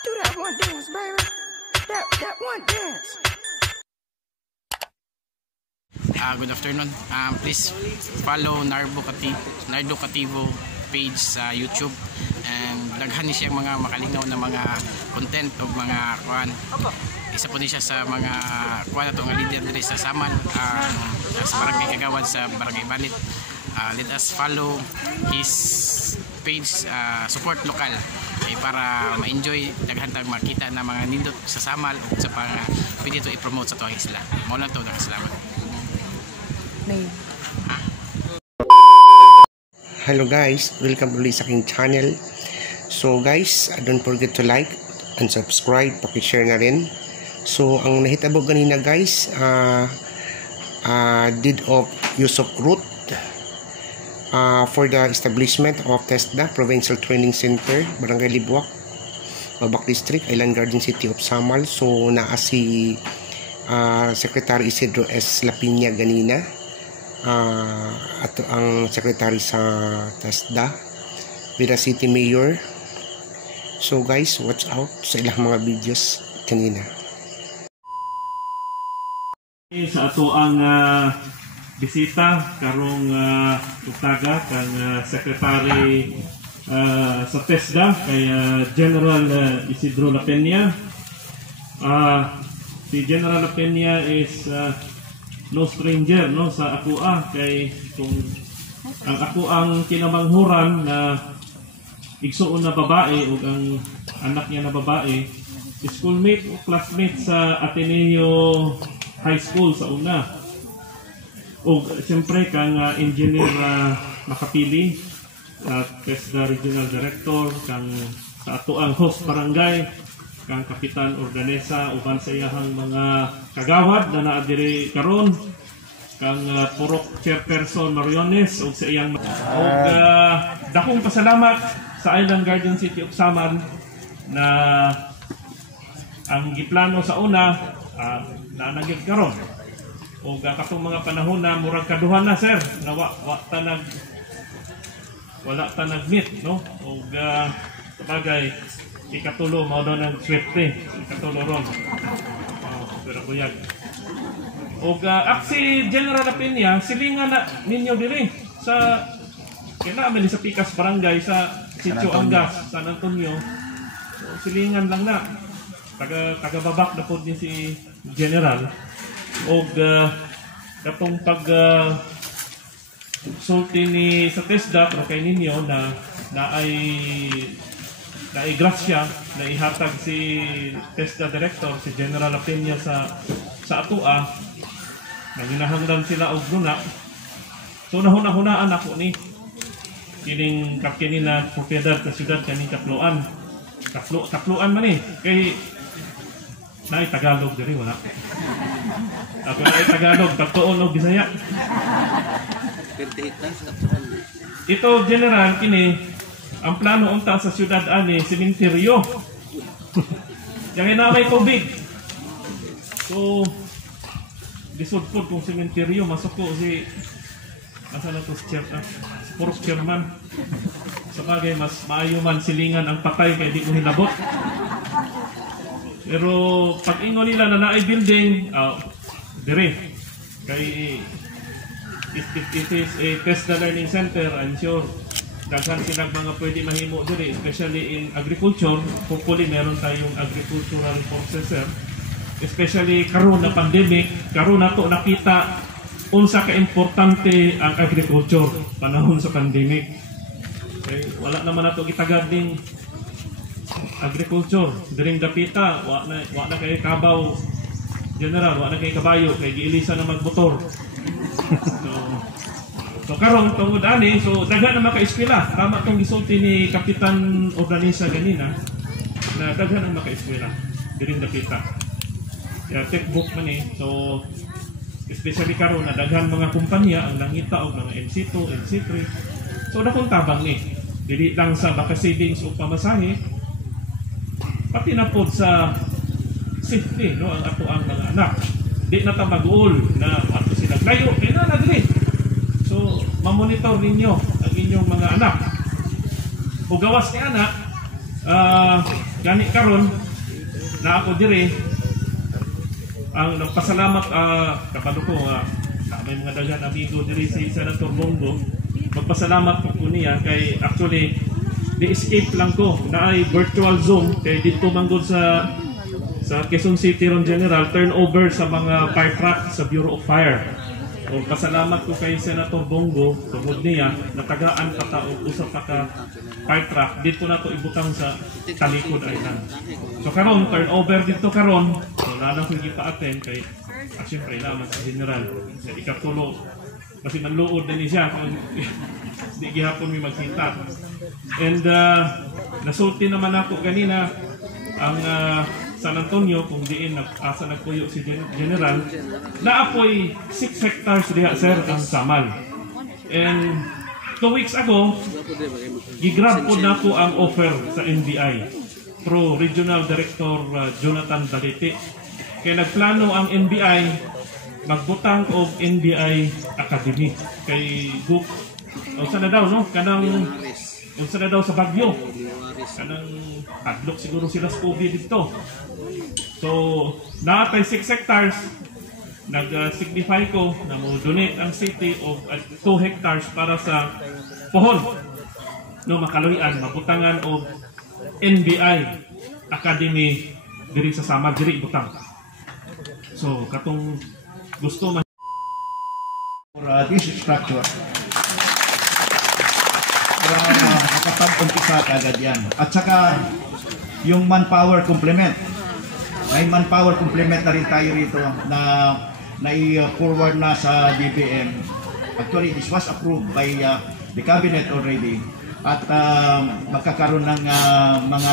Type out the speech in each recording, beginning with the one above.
Do that one dance, baby. That one dance. Good afternoon. Please follow Nardo Cativo page sa YouTube, and daghan ni siya mga makalingaw na mga content o mga kuan. Isa po ni siya sa mga kuan ato nga leader diri sa Samal, sa barangay Kagawad sa barangay Balit. Let us follow his page, support local, para ma-enjoy daghan tag makita na mga nindot sa Samal ug sa pwede to i-promote sa tuwang isla. Mao lang to, salamat. Hello guys, welcome ulit sa aking channel. So guys, don't forget to like and subscribe, paki-share na rin. So ang nahitabo ganina guys, deed of use of root for the establishment of TESDA Provincial Training Center, Barangay Libuak, Babak District, Island Garden City of Samal. So naa si Secretary Isidro S. Lapina ganina, at ang secretary sa TESDA with the city mayor. So guys, watch out sa ilang mga videos kanina. Sa ato ang bisita karong tugtaga kang secretary sa TESDA kay General Isidro Lapena. Si General Lapena is no stranger no sa akoa, kay kung ang ako ang kinamanghuran na igsuon na babae ug ang anak niya na babae, schoolmate o classmate sa Ateneo High School sa una. Ug siyempre kang engineer Makapili, TESDA Regional Director, kang sa ato ang host barangay kang Kapitan Ordanesa uban sa iyahang mga kagawad na naa diri karon, kang Purok Chairperson Mariones ug sa iyang dakong pasalamat sa Island Garden City of Samal na ang giplano sa una na nagig karon. Ug katong mga panahon na murag kaduhan na sir na wala ta nag-meet no, ug sabagay ikatulo mao daw ng swerte ikatulo ron. Pero kuyag og si General Lapena, silingan na ninyo diri sa kinaamin sa Pikas Barangay sa Sitio Angas, San Antonio. So, silingan lang na taga-babak na po din si General. Og katong sulti ni sa TESDA pero kay ninyo na ay grasya na ihatag si TESDA Director, si General Lapena sa atua, na ginahanglan sila og luna. So nahuna-hunaan ako ni kining kapkinina propiedad sa syudad kaning Kapluan man kay naay Tagalog diri wala. Ako naay Tagalog, Tagtuon og Bisaya. Ito General kini ang plano unta sa syudad ani sementeryo. Yang na may tubig. So lisod po kung sementeryo masuk ko si asa na to si Purok Chairman. Sabagay mas maayo man silingan ang patay kay di ko hinabot. Pero pag ingon nila na naay building, dire kay it is a TESDA Learning Center, I'm sure daghan silang mga pwede mahimo diri, especially in agriculture. Hopefully meron tayong agricultural processor, especially karon na pandemic, karon nato nakita unsa ka importante ang agriculture panahon sa pandemic. Okay, wala naman nato gitagad ding agriculture diring dapita, wa na kay kabaw General, wa na kay kabayo kay giilisa na magmotor. So karon tungod ani, so daghan na maka-eskwela. Tama tong gisulti ni Kapitan Ordanesa ganina na daghan ang maka-eskwela diring dapita. Textbook man so especially karon na daghan mga kumpanya ang nangita og mga MC2, MC3. So dakong tabang ni dili lang sa baka savings o pamasahe, pati na pod sa safety no ang ato ang mga anak. Di na ta mag-uol na ato sila layo kay na diri. So mamonitor ninyo ang inyong mga anak. O gawas ni anak, gani karon na ako dire ang nagpasalamat kapado ko may mga daghan amigo dire si Senator Bongo. Magpasalamat po niya kay actually di-escape lang ko na ay virtual Zoom kay dito manggod sa Quezon City ron General turnover sa mga fire truck sa Bureau of Fire. O pasalamat ko kay Senator Bongo tungod niya natagaan kataog usap ka fire truck dito na to ibutang sa Talikod Island. So karon turnover dito karon so nana ko gipa-attend kay siyempre naman sa General sa ikatulo kasi manluod din siya kung di gihapon mi magkita. And nasulti naman ako ganina ang San Antonio kung diin asa nagpuyo si General naapoy 6 hectares diha sir ang samal. And 2 weeks ago gigrab po na ko ang offer sa NBI through Regional Director Jonathan Balete. Kaya nagplano ang NBI magbutang og NBI Academy kay Guk unsa na daw no kanang unsa na daw sa Bagyo kanang padlock siguro sila sa COVID dito. So naatay 6 hectares nag-signify ko na mo donate ang city of 2 hectares para sa pohon no makaluyan mabutangan og NBI Academy diri sa Samar diri butang. So katong gusto man this structure nakapag-umpisa agad yan. At saka yung manpower complement, may manpower complement na rin tayo rito na i-forward na sa DBM. Actually this was approved by the cabinet already at magkakaroon ng mga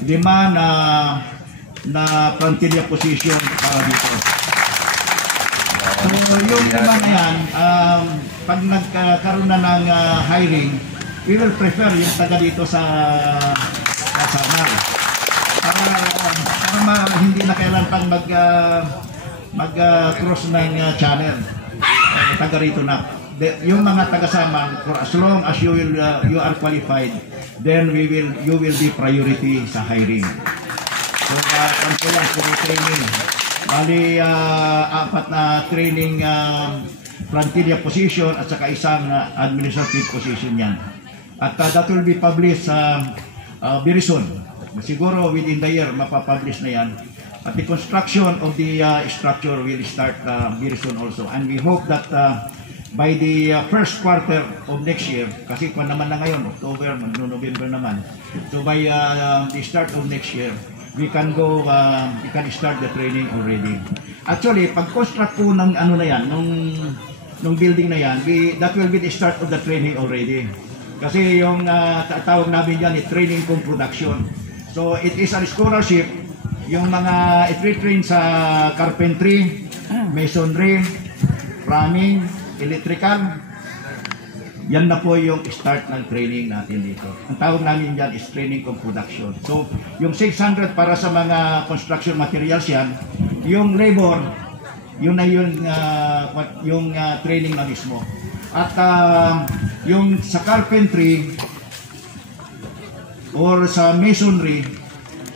5 na plantilla position para dito. So yung 5 na yan, pag nagkaroon na ng hiring, we will prefer yung taga dito sa Samar para hindi na kailan pang mag-cross ng channel taga rito na. Yung mga taga Samar, for as long as you are qualified, then you will be priority sa hiring. So kanto lang kung training bali 4 na training plantilla position at saka isang administrative position yan. At that will be published very soon. Siguro within the year mapapublish na yan. At the construction of the structure will start very soon also. And we hope that by the first quarter of next year, kasi kung naman na ngayon, October, November naman. So by the start of next year, we can start the training already. Actually, pag-construct po ng ano na yan, nung building na yan, that will be the start of the training already. Kasi yung tawag namin yan, training kung production. So it is a scholarship, yung mga i-train sa carpentry, masonry, plumbing, electrical, yan na po yung start ng training natin dito. Ang tawag namin dyan is training kung production. So yung 600 para sa mga construction materials yan, yung labor, yun na yung training na mismo. At yung sa carpentry or sa masonry,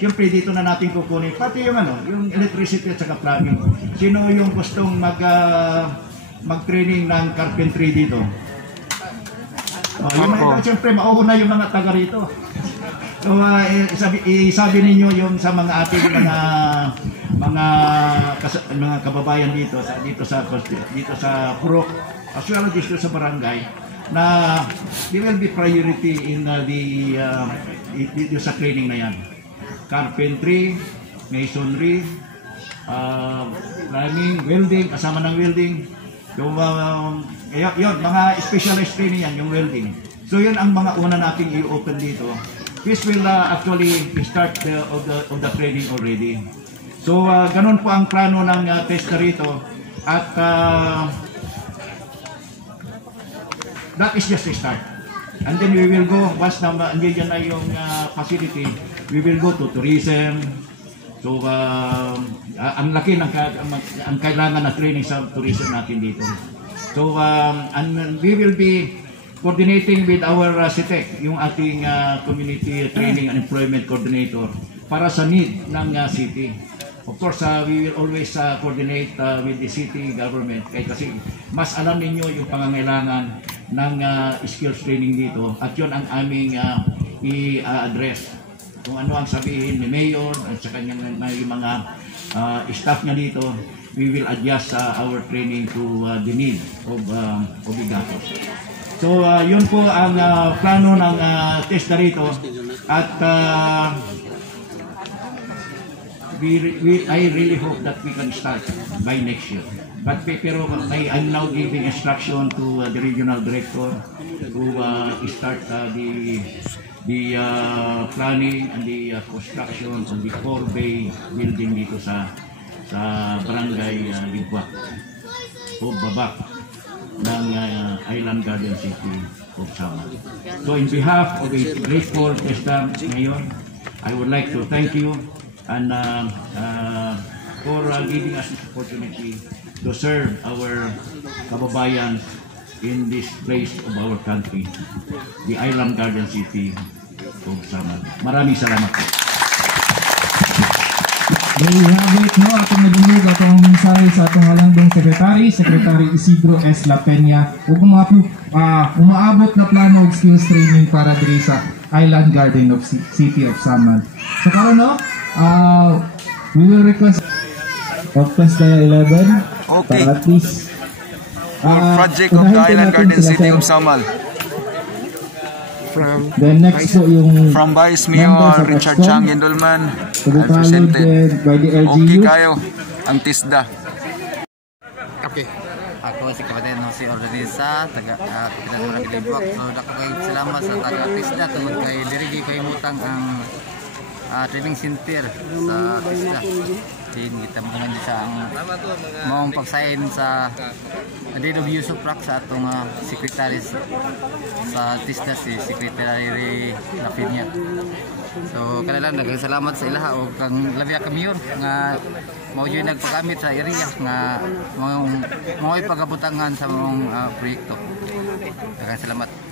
siyempre dito na natin kukunin pati yung yung electricity at saka plumbing. Sino yung gustong mag-training ng carpentry dito? Siyempre mauuna yung mga taga rito. So isabi ninyo yung sa mga ating mga kababayan dito sa Purok as well as dito sa barangay na they will be priority in dito sa training na yan. Carpentry, masonry, plumbing, welding, kasama ng welding. Yung yun, mga specialized training yan, yung welding. So yun ang mga una nating i-open dito. This will actually start of the training already. So ganun po ang plano ng test rito. At that is just a start. And then we will go, once na andyan na yung facility, we will go to tourism. So ang laki ng ang kailangan na training sa tourism natin dito. So and we will be coordinating with our CITEC, yung ating Community Training and Employment Coordinator, para sa need ng city. Of course, we will always coordinate with the city government kasi mas alam ninyo yung pangangailangan ng skills training dito at yun ang aming i-address. Kung ano ang sabihin ni Mayor at sa kanyang mga staff niya dito, we will adjust our training to the need of Igatos. So yun po ang plano ng TESDA rito at I really hope that we can start by next year. But pero I'm now giving instruction to the regional director to start the planning and the construction of the 4-bay building dito sa barangay Libwak o Babak ng Island Garden City of Samar. So in behalf of a grateful TESDA Mayor, I would like to thank you and for giving us this opportunity to serve our kababayan in this place of our country, the Island Garden City of Samar. Maraming salamat po. There you have it, no? Atong nagumug atong mensahe sa atong halangdong Secretary Isidro S. La Peña ug mga umaabot na plano og skills training para diri sa Island Garden of City of Samar. So karon no, we will request of TESDA 11 okay. Para at least project of the Island Garden City of Samar. Then next po yung From Vice Mayor Richard Chang Gendolman, to be and followed presented. by the Okay LGU. kayo, ang TESDA. Okay. Ako si Kapatid si Ordanisa, taga Kapitan ng Libwak. So dako kay salamat sa taga TESDA tungod kay dirigi kay mutang ang training center sa TESDA. Din kita mga sa ang maong pagsayin sa Adedo Yusuf Rak sa atong secretary sa TESDA si Secretary Lapinya. So kanilang nagkasalamat sa ilaha o kang labi ka mayor nga mao yun nagpagamit sa area nga mao'y pagabutangan sa mong proyekto. Nagkasalamat.